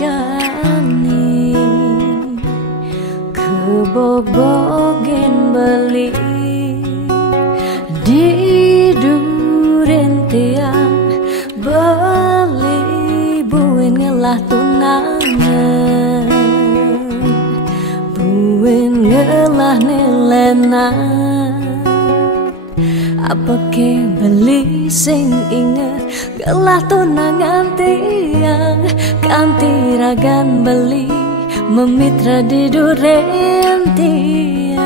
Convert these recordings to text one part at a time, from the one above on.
bejani kebog-bogen beli di duren tiang beli buin ngelah tunangan buin ngelah nelena apa ke beli sing inget gelah tunangan tiang kanti ragan beli memitra di duren tiang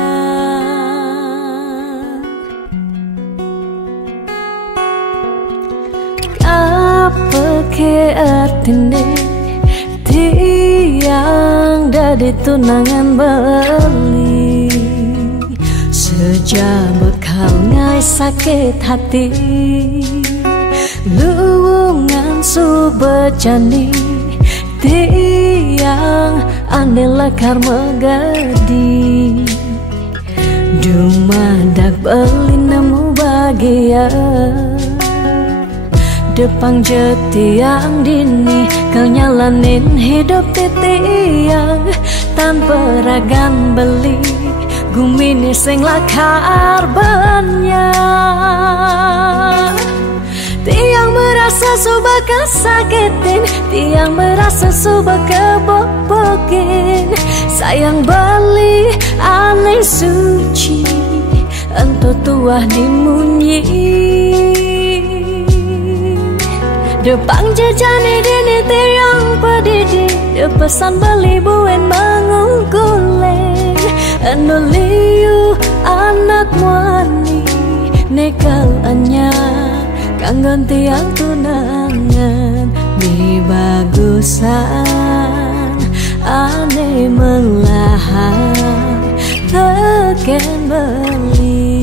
apa ke artine tiang dari tunangan beli sejak bekal ngai sakit hati luwungan subejani tiang ane lekar megadi dumadak beli nemu bahagia depang jetiang dini kau nyalanin hidup tiang tanpa ragan beli gumini sing lakar banyak tiang merasa suba kesakitin tiang merasa suba kebok-bokin sayang beli aneh suci ento tuah dimunyi depang jejani dini tiang pedidi depesan beli buen mengungkuleng anu liu anak muani nekal anya kanggon tiang tunangan di bagusan ane melahan teken beli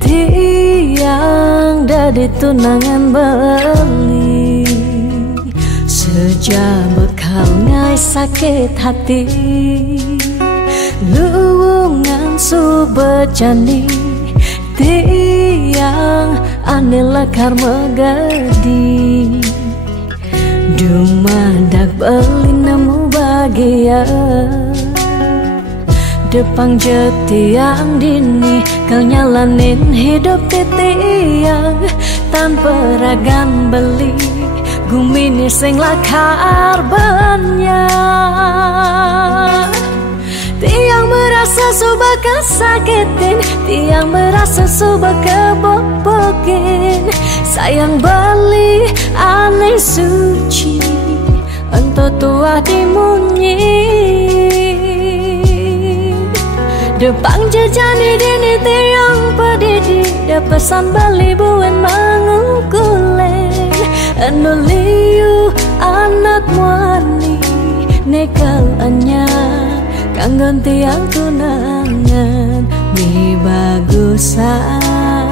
tiang dari tunangan beli sejak bekal ngai sakit hati luwungan subejani tiang ane lekar megadi dumadak beli nemu bahagia depang jetiang dini kau nyalanin hidup tiang tanpa ragan beli gumini sing lakar banyak tiang merasa suba kesakitin tiang merasa suba kebok-bokin sayang beli aneh suci ento tuah dimunyi depang jejani dini tiang pedidi depesan beli buen mengungkuleng anu liu anak muani nekal anya kanggon tiang tunangan di bagusan